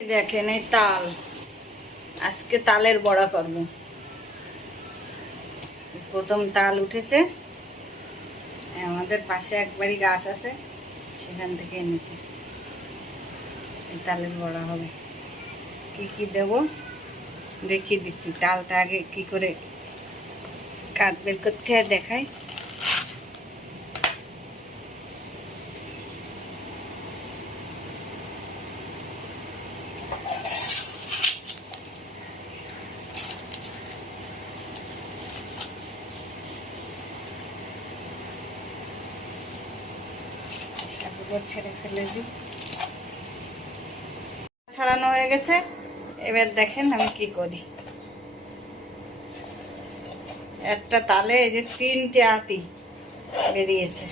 দেখেন এই তাল। আজকে তালের বড়া করব। প্রথম তাল উঠেছে। আমাদের পাশে একবারই গাছ আছে, সেখান থেকে এনেছে। এই তালের বড়া হবে। কি কি দেব? দেখিয়ে দিচ্ছি। তালটা আগে কি করে কাঠ বের করতে হয় দেখাই। শাকগুলো ছেড়ে ফেলে দিই ছাড়ানো হয়ে গেছে। এবার দেখেন আমি কি করি। একটা তালে এই যে তিনটে আটি বেরিয়েছে।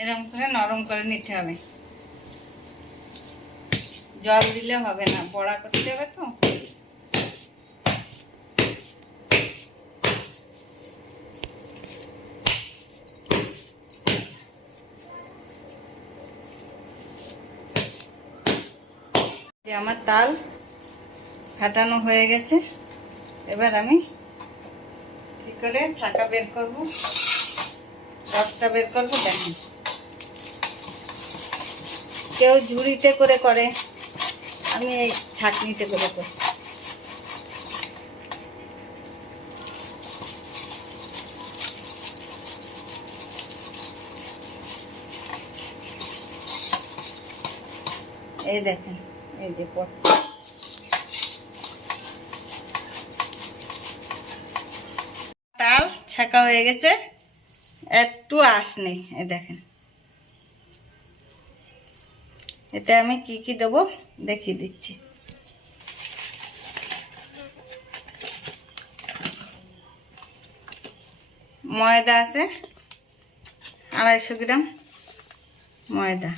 এরকম করে নরম করে নিতে হবে। জল দিলে হবে না, বড়া করতে হবে তো। আমার তাল ফাটানো হয়ে গেছে, এবার আমি কি করে ছাকা বের করব? রসটা বের করব দেখেন কেউ ঝুড়িতে করে করে। আমি এই ছাঁকনিতে করে করি। এই দেখেন, এই যে পট। তাল ছাকা হয়ে গেছে, একটু আশ নেই, এই দেখেন। এতে আমি কি কি দেবো? দেখিয়ে দিচ্ছি। ময়দা আছে, আড়াইশো গ্রাম ময়দা।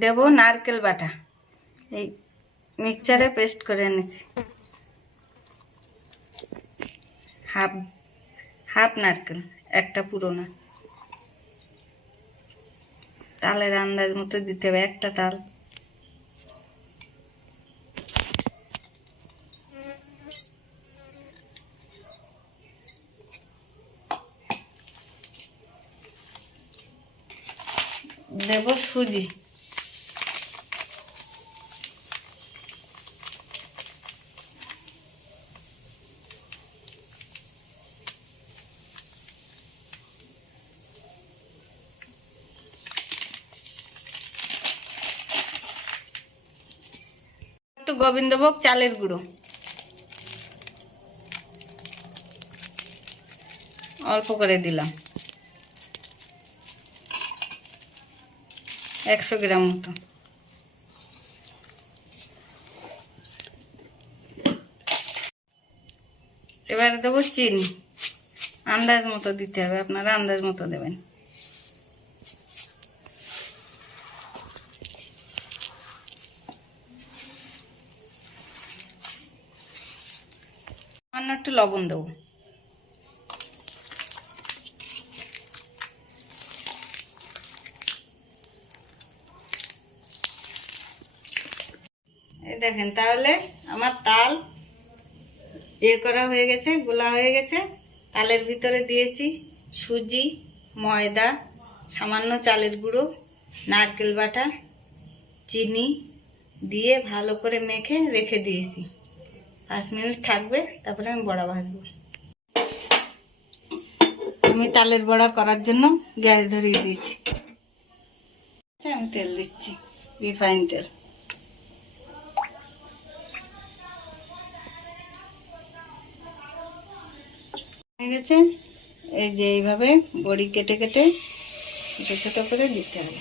দেব নারকেল বাটা। এই মিক্সারে পেস্ট করে এনেছি। হাফ হাফ নারকেল, একটা পুরো না তালের আন্দাজ মতো দিতে হবে, একটা তাল। দেব সুজি। একটু গোবিন্দভোগ চালের গুঁড়ো। অল্প করে দিলাম। একশো গ্রাম মতো। এবারে দেবো চিনি। আন্দাজ মতো দিতে হবে, আপনারা আন্দাজ মতো দেবেন। সামান্য একটু লবণ দেবো। দেখেন, তাহলে আমার তাল ইয়ে করা হয়ে গেছে, গোলা হয়ে গেছে। তালের ভিতরে দিয়েছি সুজি, ময়দা, সামান্য চালের গুঁড়ো, নারকেল বাটা, চিনি দিয়ে ভালো করে মেখে রেখে দিয়েছি। পাঁচ মিনিট থাকবে তারপরে আমি বড়া ভাজবো আমি তালের বড়া করার জন্য গ্যাস ধরিয়ে দিয়েছি। আচ্ছা, আমি তেল দিচ্ছি রিফাইন তেল। হয়ে গেছে। এই যে এইভাবে বড়ি কেটে কেটে ছোটো ছোটো করে দিতে হবে।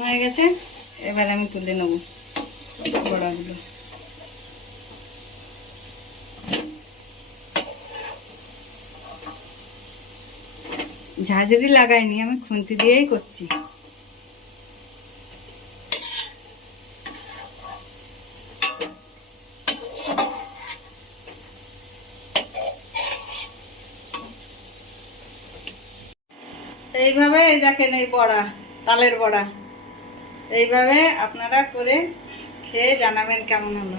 হয়ে গেছে, এবার আমি তুলে নেব বড়াগুলো। ঝাঁঝরি লাগাইনি, আমি খুন্তি দিয়েই করছি। এইভাবে এই দেখেন এই বড়া, তালের বড়া। এইভাবে আপনারা করে খেয়ে জানাবেন কেমন হলো।